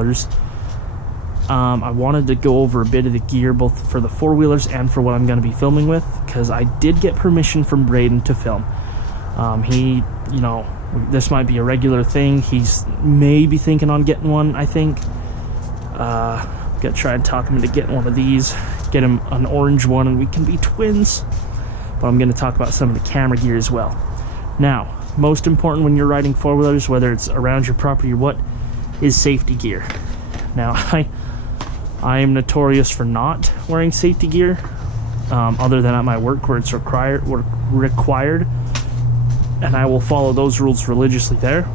four-wheelers. I wanted to go over a bit of the gear, both for the four-wheelers and for what I'm going to be filming with, because I did get permission from Braeden to film. He, you know, this might be a regular thing. He's maybe thinking on getting one, I think. Gotta try and talk him into getting one of these, get him an orange one, and we can be twins. But I'm going to talk about some of the camera gear as well. Now, most important when you're riding four-wheelers, whether it's around your property or what, is safety gear. Now, I am notorious for not wearing safety gear, other than at my work where it's required, and I will follow those rules religiously there.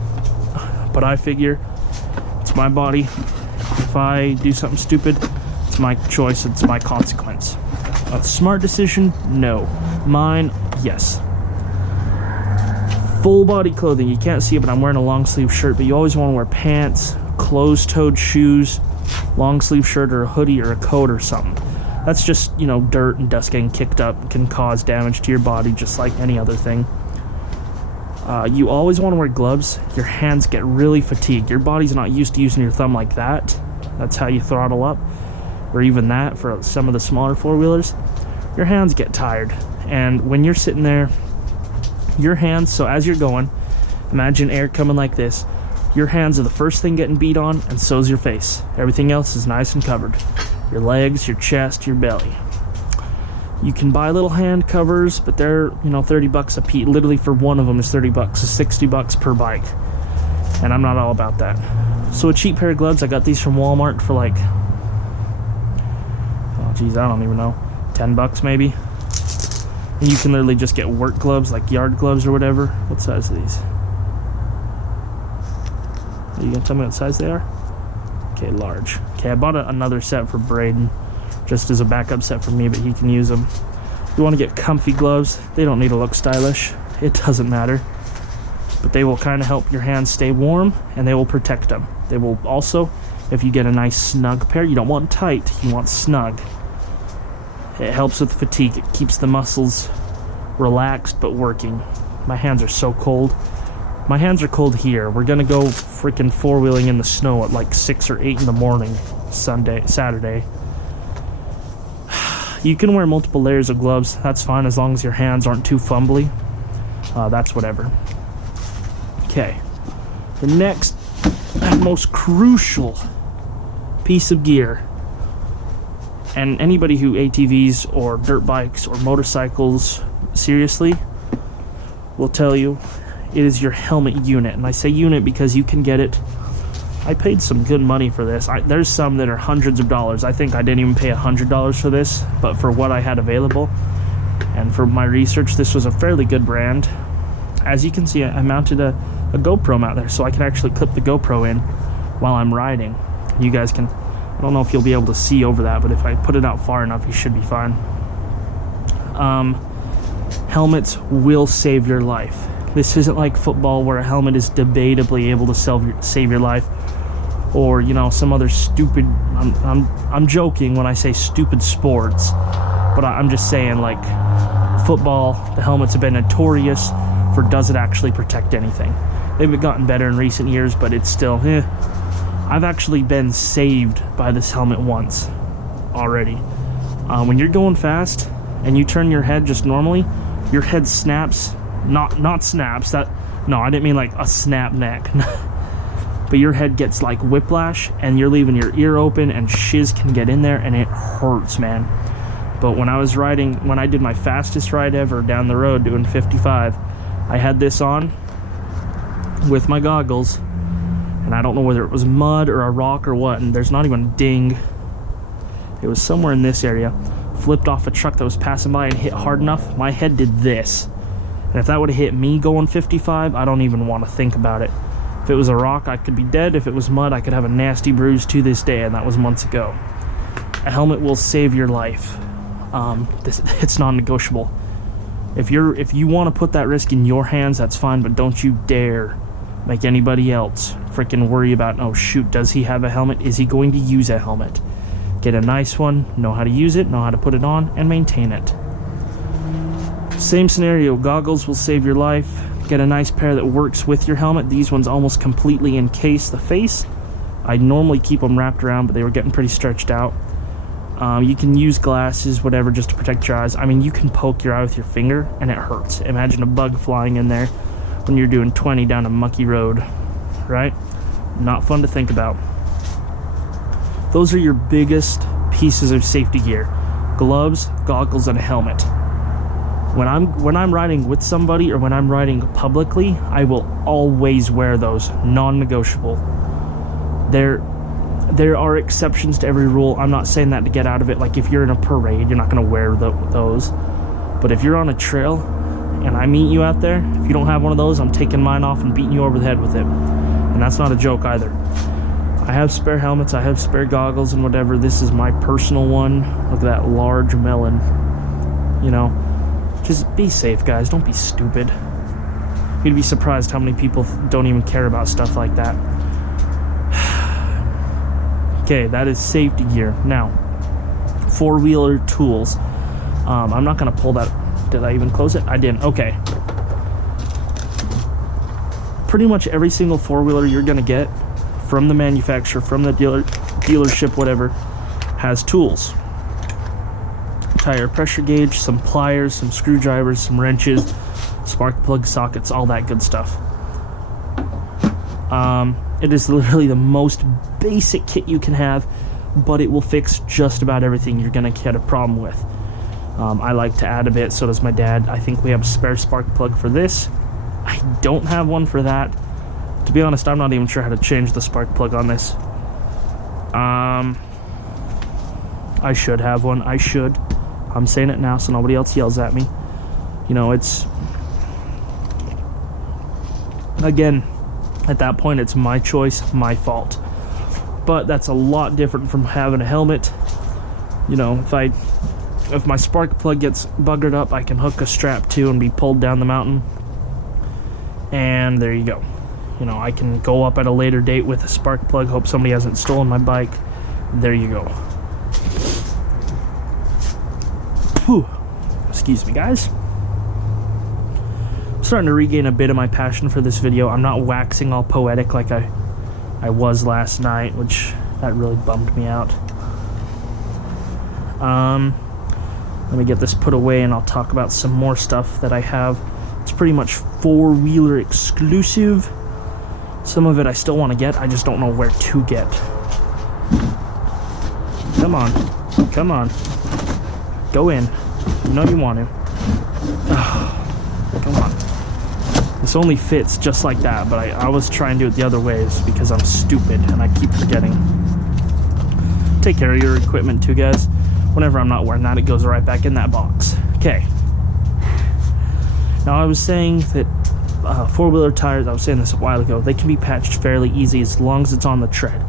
But I figure it's my body. If I do something stupid, it's my choice, it's my consequence. A smart decision? No. Mine? Yes. Full body clothing. You can't see it, but I'm wearing a long sleeve shirt, but you always want to wear pants, closed-toed shoes, long sleeve shirt, or a hoodie or a coat or something. That's just, you know, dirt and dust getting kicked up can cause damage to your body just like any other thing. You always want to wear gloves. Your hands get really fatigued. Your body's not used to using your thumb like that. That's how you throttle up, or even that for some of the smaller four-wheelers. Your hands get tired, and when you're sitting there, your hands, so as you're going, imagine air coming like this. Your hands are the first thing getting beat on, and so's your face. Everything else is nice and covered. Your legs, your chest, your belly. You can buy little hand covers, but they're, you know, 30 bucks a piece. Literally for one of them is 30 bucks, so 60 bucks per bike. And I'm not all about that. So a cheap pair of gloves, I got these from Walmart for like, oh geez, I don't even know, 10 bucks maybe. And you can literally just get work gloves, like yard gloves or whatever. What size are these? Are you gonna tell me what size they are? Okay, large. Okay, I bought another set for Braeden, just as a backup set for me, but he can use them. You want to get comfy gloves. They don't need to look stylish. It doesn't matter. But they will kind of help your hands stay warm, and they will protect them. They will also, if you get a nice snug pair, you don't want tight, you want snug. It helps with fatigue. It keeps the muscles relaxed but working. My hands are so cold. My hands are cold here. We're gonna go freaking four-wheeling in the snow at like 6 or 8 in the morning, Saturday. You can wear multiple layers of gloves. That's fine as long as your hands aren't too fumbly. That's whatever. Okay. The next and most crucial piece of gear, and anybody who ATVs or dirt bikes or motorcycles seriously will tell you, it is your helmet unit. And I say unit because you can get it. I paid some good money for this. There's some that are hundreds of dollars. I think I didn't even pay $100 for this, but for what I had available and for my research, this was a fairly good brand. As you can see, I mounted a GoPro mount there, so I can actually clip the GoPro in while I'm riding. You guys can, I don't know if you'll be able to see over that, but if I put it out far enough, you should be fine. Helmets will save your life. This isn't like football where a helmet is debatably able to save your life, or, you know, some other stupid, I'm joking when I say stupid sports, but I'm just saying, like, football, the helmets have been notorious for does it actually protect anything. They've gotten better in recent years, but it's still, I've actually been saved by this helmet once already. When you're going fast and you turn your head just normally, your head snaps. Not snaps, no, I didn't mean like a snap neck. But your head gets like whiplash, and you're leaving your ear open, and shiz can get in there, and it hurts, man. But when I was riding, when I did my fastest ride ever down the road doing 55, I had this on with my goggles, and I don't know whether it was mud or a rock or what, and there's not even a ding. It was somewhere in this area. Flipped off a truck that was passing by and hit hard enough, my head did this. And if that would have hit me going 55, I don't even want to think about it. If it was a rock, I could be dead. If it was mud, I could have a nasty bruise to this day, and that was months ago. A helmet will save your life. It's non-negotiable. If you want to put that risk in your hands, that's fine, but don't you dare make anybody else freaking worry about, oh shoot, does he have a helmet? Is he going to use a helmet? Get a nice one, know how to use it, know how to put it on, and maintain it. Same scenario, goggles will save your life. Get a nice pair that works with your helmet. These ones almost completely encase the face, I normally keep them wrapped around, but they were getting pretty stretched out. You can use glasses, whatever, just to protect your eyes. I mean, you can poke your eye with your finger, and it hurts. Imagine a bug flying in there when you're doing 20 down a mucky road, right? Not fun to think about. Those are your biggest pieces of safety gear: gloves, goggles, and a helmet. When I'm riding with somebody or when I'm riding publicly, I will always wear those, non-negotiable. There are exceptions to every rule. I'm not saying that to get out of it. Like, if you're in a parade, you're not going to wear those. But if you're on a trail and I meet you out there, if you don't have one of those, I'm taking mine off and beating you over the head with it. And that's not a joke either. I have spare helmets, I have spare goggles and whatever. This is my personal one. Look at that large melon. You know, just be safe, guys. Don't be stupid. You'd be surprised how many people don't even care about stuff like that. Okay, that is safety gear. Now, four-wheeler tools. I'm not going to pull that. Did I even close it? I didn't. Okay. Pretty much every single four-wheeler you're going to get from the manufacturer, from the dealership, whatever, has tools. Tire pressure gauge, some pliers, some screwdrivers, some wrenches, spark plug sockets, all that good stuff. It is literally the most basic kit you can have, but it will fix just about everything you're going to get a problem with. I like to add a bit, so does my dad. I think we have a spare spark plug for this. I don't have one for that. To be honest, I'm not even sure how to change the spark plug on this. I should have one. I should. I'm saying it now so nobody else yells at me. You know, it's... Again, at that point, it's my choice, my fault. But that's a lot different from having a helmet. You know, if my spark plug gets buggered up, I can hook a strap to and be pulled down the mountain. And there you go. You know, I can go up at a later date with a spark plug, hope somebody hasn't stolen my bike. There you go. Whew. Excuse me, guys. I'm starting to regain a bit of my passion for this video. I'm not waxing all poetic like I was last night, which that really bummed me out. Let me get this put away and I'll talk about some more stuff that I have. It's pretty much four-wheeler exclusive. Some of it I still want to get, I just don't know where to get. Come on. Come on. Go in. You know you want to. Oh, come on. This only fits just like that, but I always try and do it the other ways because I'm stupid and I keep forgetting. Take care of your equipment too, guys. Whenever I'm not wearing that, it goes right back in that box. Okay. Now, I was saying that four-wheeler tires, I was saying this a while ago, they can be patched fairly easy as long as it's on the tread.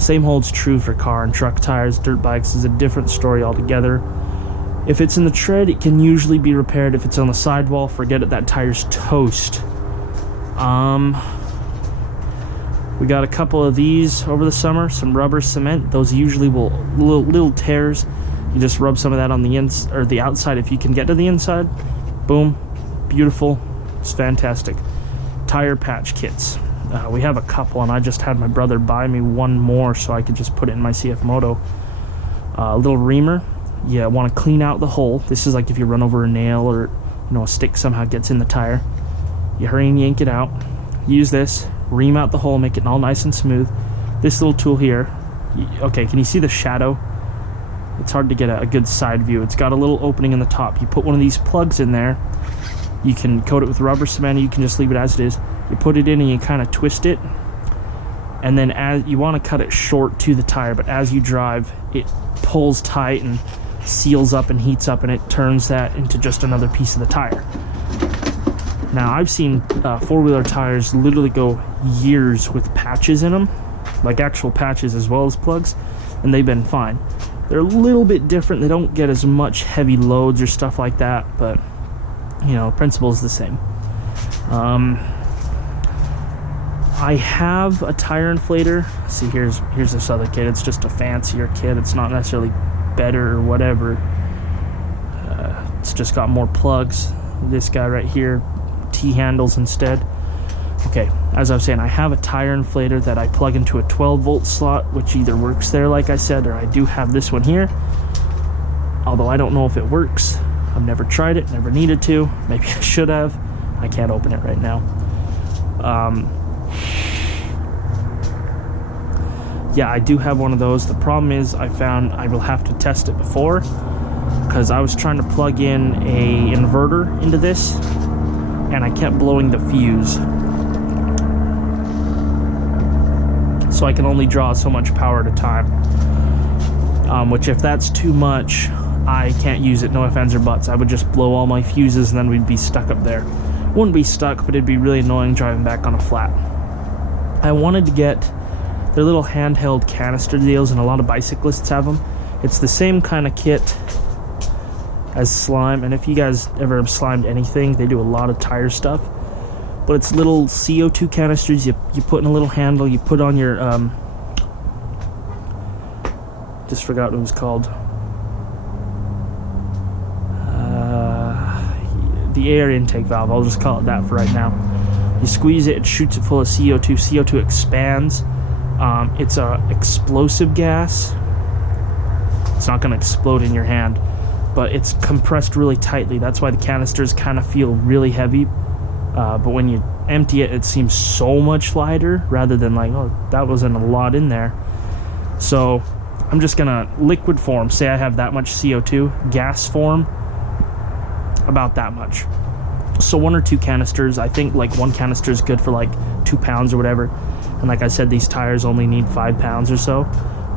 Same holds true for car and truck tires. Dirt bikes is a different story altogether. If it's in the tread, it can usually be repaired. If it's on the sidewall, forget it, that tire's toast. We got a couple of these over the summer, some rubber cement. Those usually will, little tears. You just rub some of that on the or the outside if you can get to the inside. Boom. Beautiful. It's fantastic. Tire patch kits. We have a couple, and I just had my brother buy me one more so I could just put it in my CF Moto. A little reamer. You want to clean out the hole. This is like if you run over a nail or a stick somehow gets in the tire. You hurry and yank it out. Use this. Ream out the hole, make it all nice and smooth. This little tool here. Okay, can you see the shadow? It's hard to get a good side view. It's got a little opening in the top. You put one of these plugs in there. You can coat it with rubber cement, or you can just leave it as it is. You put it in and you kind of twist it. And then as you want to cut it short to the tire, but as you drive, it pulls tight and seals up and heats up, and it turns that into just another piece of the tire. Now, I've seen four-wheeler tires literally go years with patches in them, like actual patches as well as plugs, and they've been fine. They're a little bit different. They don't get as much heavy loads or stuff like that, but, principle is the same. I have a tire inflator. See, here's this other kit. It's just a fancier kit. It's not necessarily better or whatever. It's just got more plugs. This guy right here, T-handles instead. Okay, as I was saying, I have a tire inflator that I plug into a 12-volt slot, which either works there, like I said, or I do have this one here. Although I don't know if it works. I've never tried it, never needed to. Maybe I should have. I can't open it right now. Yeah, I do have one of those. The problem is I found I will have to test it before, because I was trying to plug in a inverter into this, and I kept blowing the fuse. So I can only draw so much power at a time. Which if that's too much, I can't use it, no ifs, ands, or buts. I would just blow all my fuses and then we'd be stuck up there. Wouldn't be stuck, but it'd be really annoying driving back on a flat. I wanted to get their little handheld canister deals, and a lot of bicyclists have them. It's the same kind of kit as slime, and if you guys ever have slimed anything, they do a lot of tire stuff. But it's little CO2 canisters you put in a little handle, you put on your, just forgot what it was called. The air intake valve, I'll just call it that for right now. You squeeze it, it shoots it full of CO2. CO2 expands. It's a explosive gas. It's not going to explode in your hand, but it's compressed really tightly. That's why the canisters kind of feel really heavy. But when you empty it, it seems so much lighter, rather than like, oh, that wasn't a lot in there. So I'm just going to liquid form. Say I have that much CO2. Gas form, about that much. So 1 or 2 canisters. I think like 1 canister is good for like 2 pounds or whatever. And like I said, these tires only need 5 pounds or so,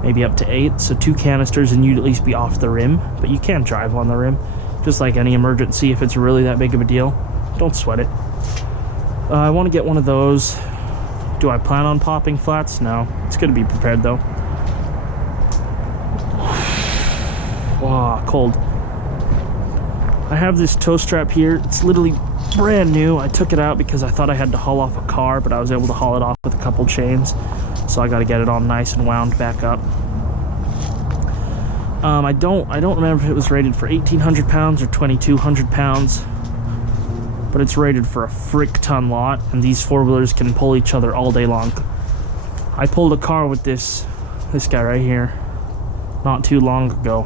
maybe up to 8. So 2 canisters and you'd at least be off the rim, but you can drive on the rim. Just like any emergency, if it's really that big of a deal, don't sweat it. I want to get one of those. Do I plan on popping flats? No. It's good to be prepared though. Wow, cold. I have this tow strap here. It's literally brand new. I took it out because I thought I had to haul off a car, but I was able to haul it off with a couple chains. So I got to get it all nice and wound back up. I don't remember if it was rated for 1,800 pounds or 2,200 pounds, but it's rated for a frick ton lot, and these 4-wheelers can pull each other all day long. I pulled a car with this guy right here not too long ago.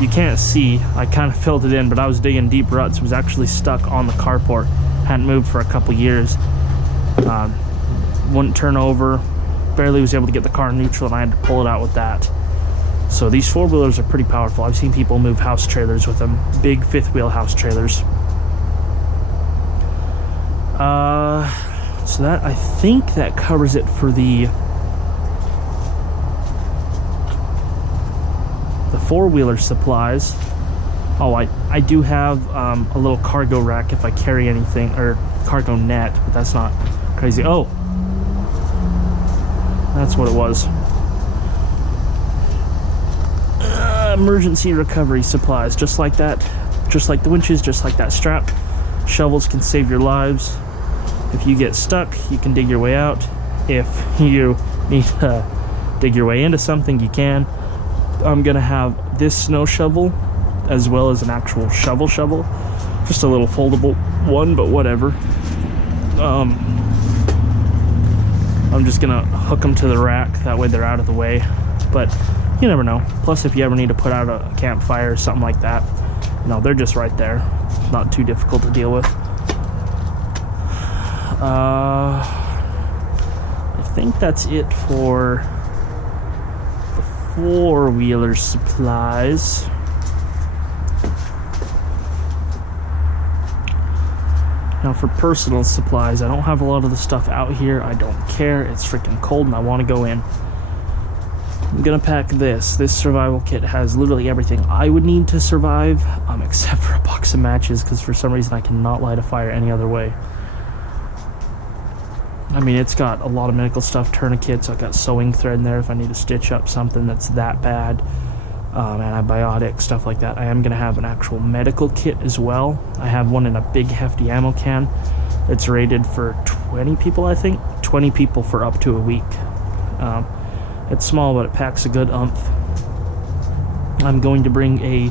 You can't see, I kind of filled it in, but I was digging deep ruts. It was actually stuck on the carport, hadn't moved for a couple years. Wouldn't turn over, barely was able to get the car neutral, and I had to pull it out with that. So these 4-wheelers are pretty powerful. I've seen people move house trailers with them, big 5th wheel house trailers. So that, I think that covers it for the 4-wheeler supplies. Oh, I do have a little cargo rack if I carry anything, or cargo net, but that's not crazy. Oh, that's what it was. Emergency recovery supplies, just like that, just like the winches, just like that strap. Shovels can save your lives. If you get stuck, you can dig your way out. If you need to dig your way into something, you can. I'm gonna have this snow shovel as well as an actual shovel, just a little foldable one, but whatever. I'm just gonna hook them to the rack, that way they're out of the way, but you never know. Plus, if you ever need to put out a campfire or something like that, you know, they're just right there, not too difficult to deal with. I think that's it for 4-wheeler supplies. Now for personal supplies, I don't have a lot of the stuff out here. I don't care. It's freaking cold and I want to go in. I'm gonna pack this. This survival kit has literally everything I would need to survive, except for a box of matches, because for some reason I cannot light a fire any other way. I mean, it's got a lot of medical stuff, tourniquets. I've got sewing thread in there if I need to stitch up something that's that bad. Antibiotics, stuff like that. I am going to have an actual medical kit as well. I have one in a big hefty ammo can. It's rated for 20 people, I think. 20 people for up to a week. It's small, but it packs a good umph. I'm going to bring a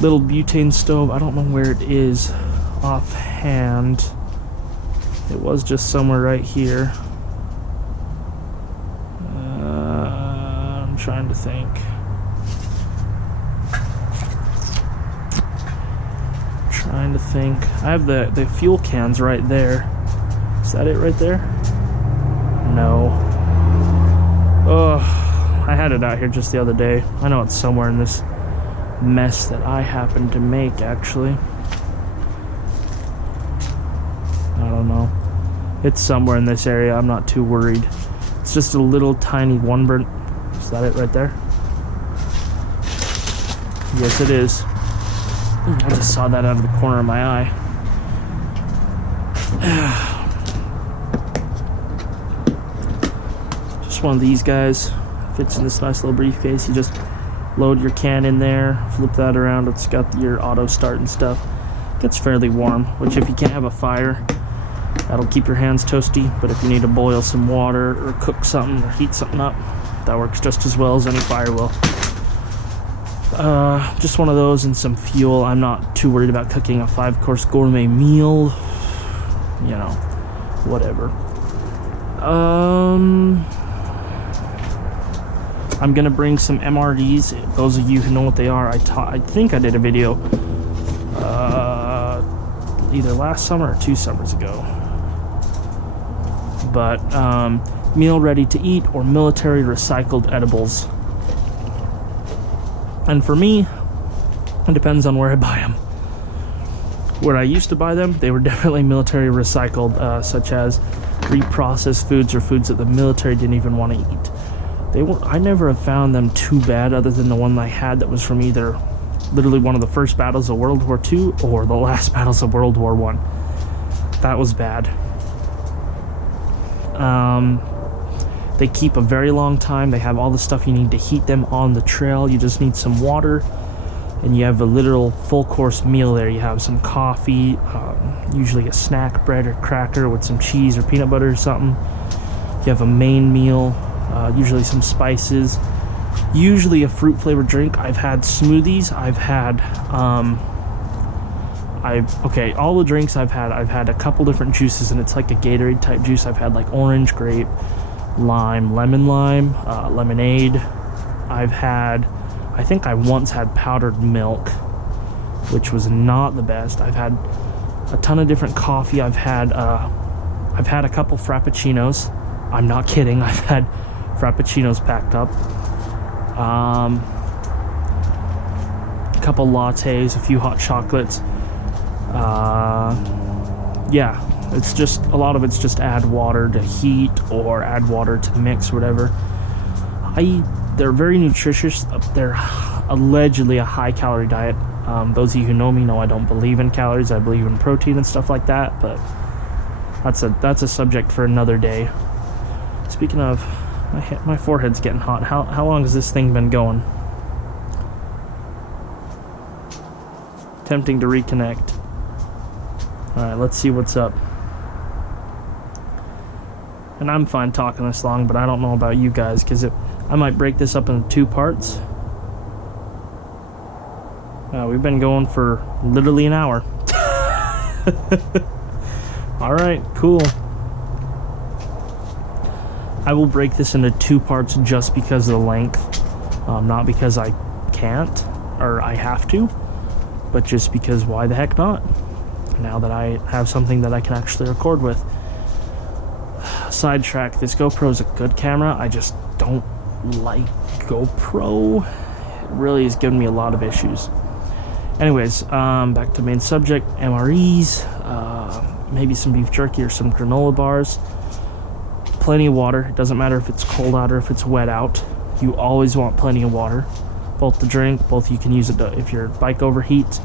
little butane stove. I don't know where it is offhand. It was just somewhere right here. I'm trying to think. I have the fuel cans right there. Is that it right there? No. Ugh. I had it out here just the other day. I know it's somewhere in this mess that I happened to make, actually. I don't know. It's somewhere in this area. I'm not too worried. It's just a little tiny one burn. Is that it right there? Yes, it is. I just saw that out of the corner of my eye. Just one of these guys. Fits in this nice little briefcase. You just load your can in there, flip that around. It's got your auto start and stuff. Gets fairly warm, which if you can't have a fire, that'll keep your hands toasty. But if you need to boil some water or cook something or heat something up, that works just as well as any fire will. Just one of those and some fuel. I'm not too worried about cooking a 5-course gourmet meal. You know, whatever. I'm gonna bring some MREs. Those of you who know what they are, I think I did a video either last summer or 2 summers ago. But meal ready to eat or military recycled edibles. And for me, it depends on where I buy them. Where I used to buy them, they were definitely military recycled, such as reprocessed foods or foods that the military didn't even want to eat. I never have found them too bad, other than the one I had that was from either literally one of the first battles of World War II or the last battles of World War I. That was bad. They keep a very long time. They have all the stuff you need to heat them on the trail. You just need some water, and you have a literal full-course meal there. You have some coffee, usually a snack bread or cracker with some cheese or peanut butter or something. You have a main meal, usually some spices, usually a fruit-flavored drink. I've had smoothies. I've had, all the drinks I've had a couple different juices, and it's like a Gatorade-type juice. I've had like orange, grape, lime, lemon lime, lemonade. I think I once had powdered milk, which was not the best. I've had a ton of different coffee. I've had a couple frappuccinos. I'm not kidding. I've had frappuccinos packed up. A couple lattes, a few hot chocolates. Yeah, it's just, a lot of it's just add water to heat or add water to the mix, whatever. They're very nutritious. They're allegedly a high-calorie diet. Those of you who know me know I don't believe in calories. I believe in protein and stuff like that, but that's a subject for another day. Speaking of, my forehead's getting hot. How long has this thing been going? Tempting to reconnect. Alright, let's see what's up. And I'm fine talking this long, but I don't know about you guys, because I might break this up into 2 parts. We've been going for literally an hour. Alright, cool. I will break this into 2 parts just because of the length. Not because I can't, or I have to, but just because why the heck not? Now that I have something that I can actually record with. Sidetrack, this GoPro is a good camera. I just don't like GoPro. It really has given me a lot of issues. Anyways, back to the main subject. MREs, maybe some beef jerky or some granola bars. Plenty of water. It doesn't matter if it's cold out or if it's wet out. You always want plenty of water. Both to drink, both you can use it if your bike overheats.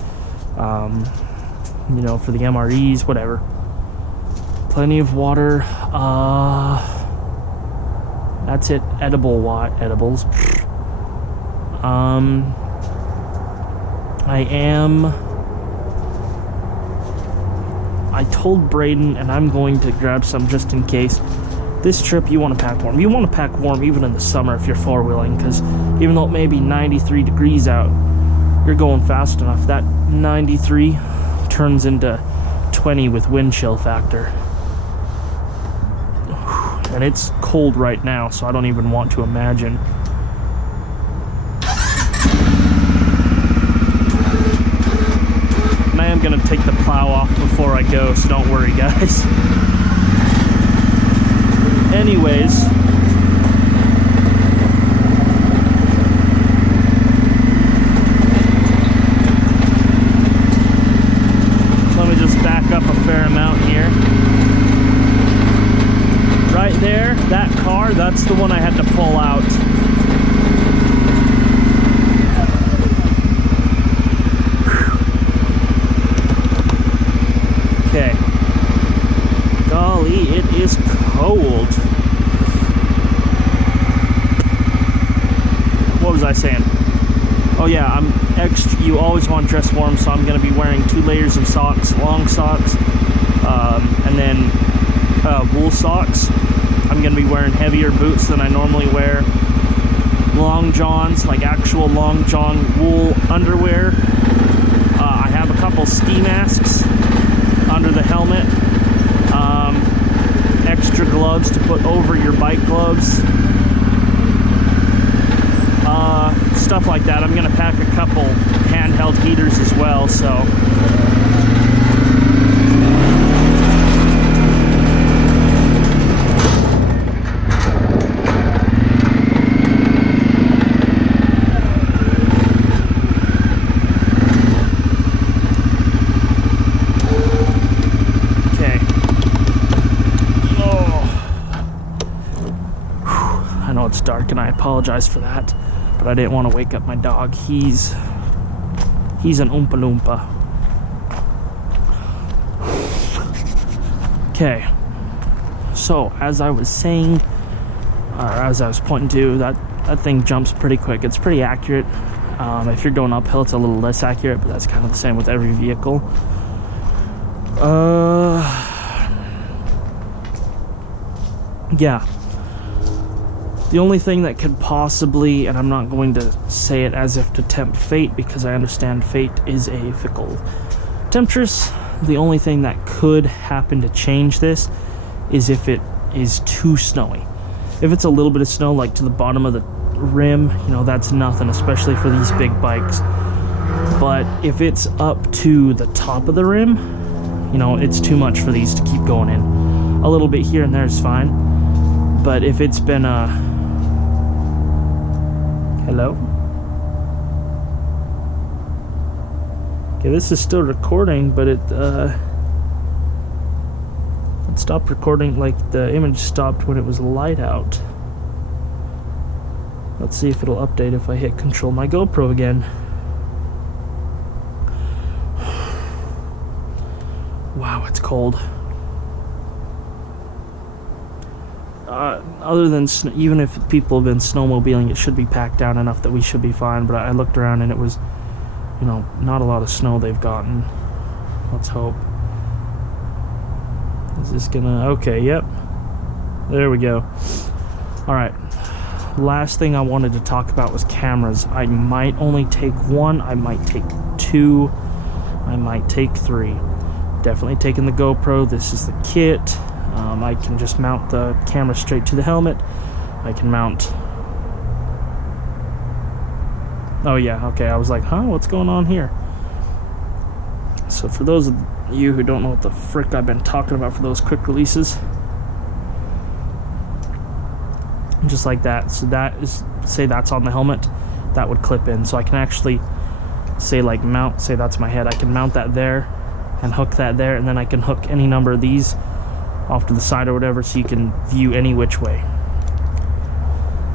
You know, for the MREs, whatever. Plenty of water. That's it. Edibles. I told Braeden, and I'm going to grab some just in case. This trip, you want to pack warm. You want to pack warm even in the summer if you're four-wheeling, because even though it may be 93 degrees out, you're going fast enough. That 93 turns into 20 with wind chill factor. And it's cold right now, so I don't even want to imagine. And I am going to take the plow off before I go, so don't worry, guys. Anyways, let me just back up a fair amount here. Right there, that car, that's the one I had to pull out. Okay. Golly, it is cold. What was I saying? Oh yeah, I'm extra. You always want to dress warm, so I'm going to be wearing 2 layers of socks, long socks, and then wool socks. I'm going to be wearing heavier boots than I normally wear. Long johns, like actual long john wool underwear. I have a couple ski masks under the helmet. Extra gloves to put over your bike gloves. Stuff like that. I'm going to pack a couple handheld heaters as well, so. Okay. Oh. I know it's dark and I apologize for that. But I didn't want to wake up my dog. He's an Oompa Loompa. Okay. So, as I was saying, or as I was pointing to, that thing jumps pretty quick. It's pretty accurate. If you're going uphill, it's a little less accurate, but that's kind of the same with every vehicle. Yeah. The only thing that could possibly, and I'm not going to say it as if to tempt fate, because I understand fate is a fickle temptress. The only thing that could happen to change this is if it is too snowy. If it's a little bit of snow, like to the bottom of the rim, you know, that's nothing, especially for these big bikes. But if it's up to the top of the rim, you know, it's too much for these to keep going in. A little bit here and there is fine. But if it's been hello? Okay, this is still recording, but it stopped recording, like the image stopped when it was light out. Let's see if it'll update if I hit control my GoPro again. Wow, it's cold. Other than even if people have been snowmobiling, it should be packed down enough that we should be fine. But I looked around and it was, you know, not a lot of snow they've gotten. Let's hope. Is this gonna? Okay, yep. There we go. All right. Last thing I wanted to talk about was cameras. I might only take 1. I might take 2. I might take 3. Definitely taking the GoPro. This is the kit. I can just mount the camera straight to the helmet. I can mount... Oh yeah, okay, I was like, huh, what's going on here? So for those of you who don't know what the frick I've been talking about for those quick releases, just like that. So that is, say that's on the helmet, that would clip in. So I can actually say like mount, say that's my head, I can mount that there and hook that there, and then I can hook any number of these off to the side or whatever, so you can view any which way.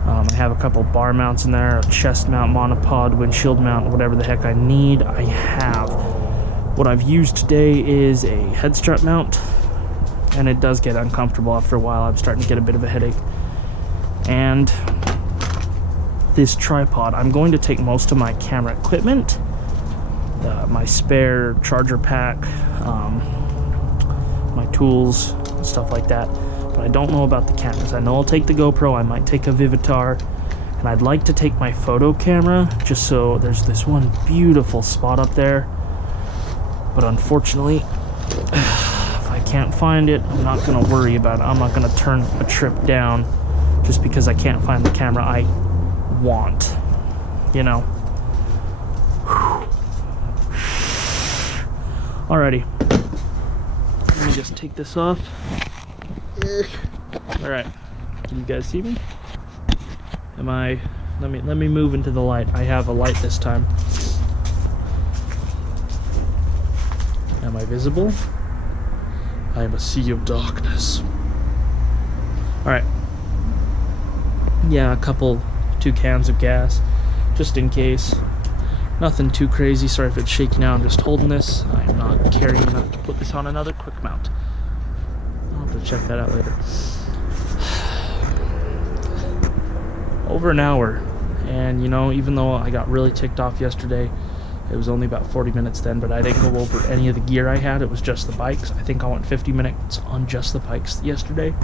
I have a couple bar mounts in there, a chest mount, monopod, windshield mount, whatever the heck I need, I have. What I've used today is a head strap mount, and it does get uncomfortable after a while. I'm starting to get a bit of a headache. And this tripod, I'm going to take most of my camera equipment, my spare charger pack, my tools, stuff like that, but I don't know about the cameras. I know I'll take the GoPro, I might take a Vivitar, and I'd like to take my photo camera, just so there's this one beautiful spot up there, but unfortunately, if I can't find it, I'm not gonna worry about it. I'm not gonna turn a trip down just because I can't find the camera I want, you know. Alrighty, let me just take this off. Alright, can you guys see me? Let me move into the light. I have a light this time. Am I visible? I am a sea of darkness. Alright. Yeah, 2 cans of gas, just in case. Nothing too crazy. Sorry if it's shaking out. I'm just holding this. I'm not carrying enough to put this on another quick mount. I'll have to check that out later. Over an hour. And, you know, even though I got really ticked off yesterday, it was only about 40 minutes then, but I didn't go over any of the gear I had. It was just the bikes. I think I went 50 minutes on just the bikes yesterday.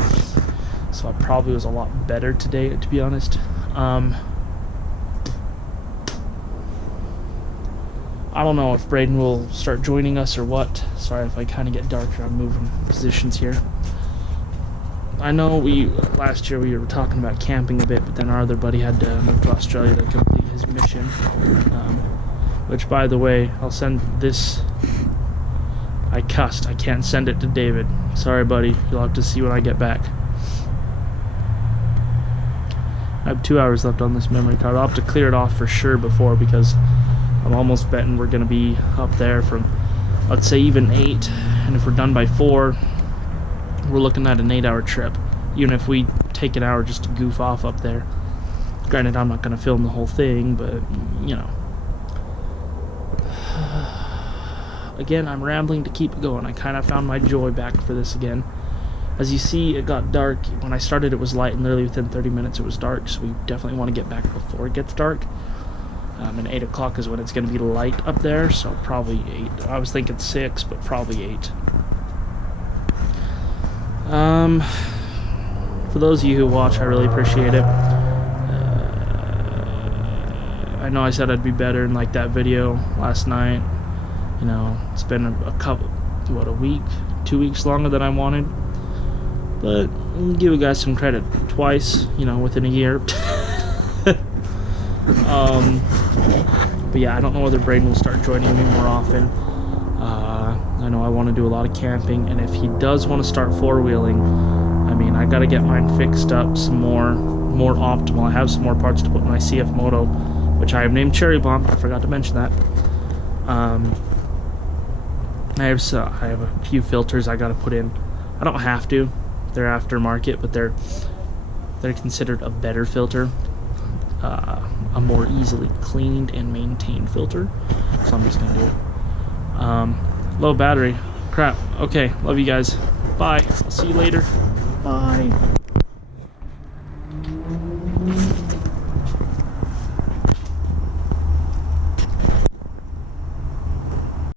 So I probably was a lot better today, to be honest. I don't know if Braeden will start joining us or what. Sorry if I kind of get darker. I'm moving positions here. I know last year we were talking about camping a bit, but then our other buddy had to move to Australia to complete his mission. Which, by the way, I'll send this. I cussed. I can't send it to David. Sorry, buddy. You'll have to see when I get back. I have 2 hours left on this memory card. I'll have to clear it off for sure before, because I'm almost betting we're going to be up there from, let's say, even 8. And if we're done by 4, we're looking at an 8-hour trip. Even if we take an hour just to goof off up there. Granted, I'm not going to film the whole thing, but, you know. Again, I'm rambling to keep it going. I kind of found my joy back for this again. As you see, it got dark. When I started, it was light, and literally within 30 minutes it was dark, so we definitely want to get back before it gets dark. And 8 o'clock is when it's going to be light up there, so probably 8. I was thinking 6, but probably 8. For those of you who watch, I really appreciate it. I know I said I'd be better in like that video last night. You know, it's been a week, 2 weeks longer than I wanted. But I'll give you guys some credit. Twice, you know, within a year. But yeah, I don't know whether Braeden will start joining me more often. I know I want to do a lot of camping, and if he does want to start four-wheeling, I mean, I got to get mine fixed up some more optimal. I have some more parts to put in my CF Moto, which I have named Cherry Bomb. I forgot to mention that. I have a few filters I got to put in. I don't have to. They're aftermarket, but they're considered a better filter, a more easily cleaned and maintained filter. So I'm just gonna do it. Low battery. Crap. Okay. Love you guys. Bye. I'll see you later. Bye.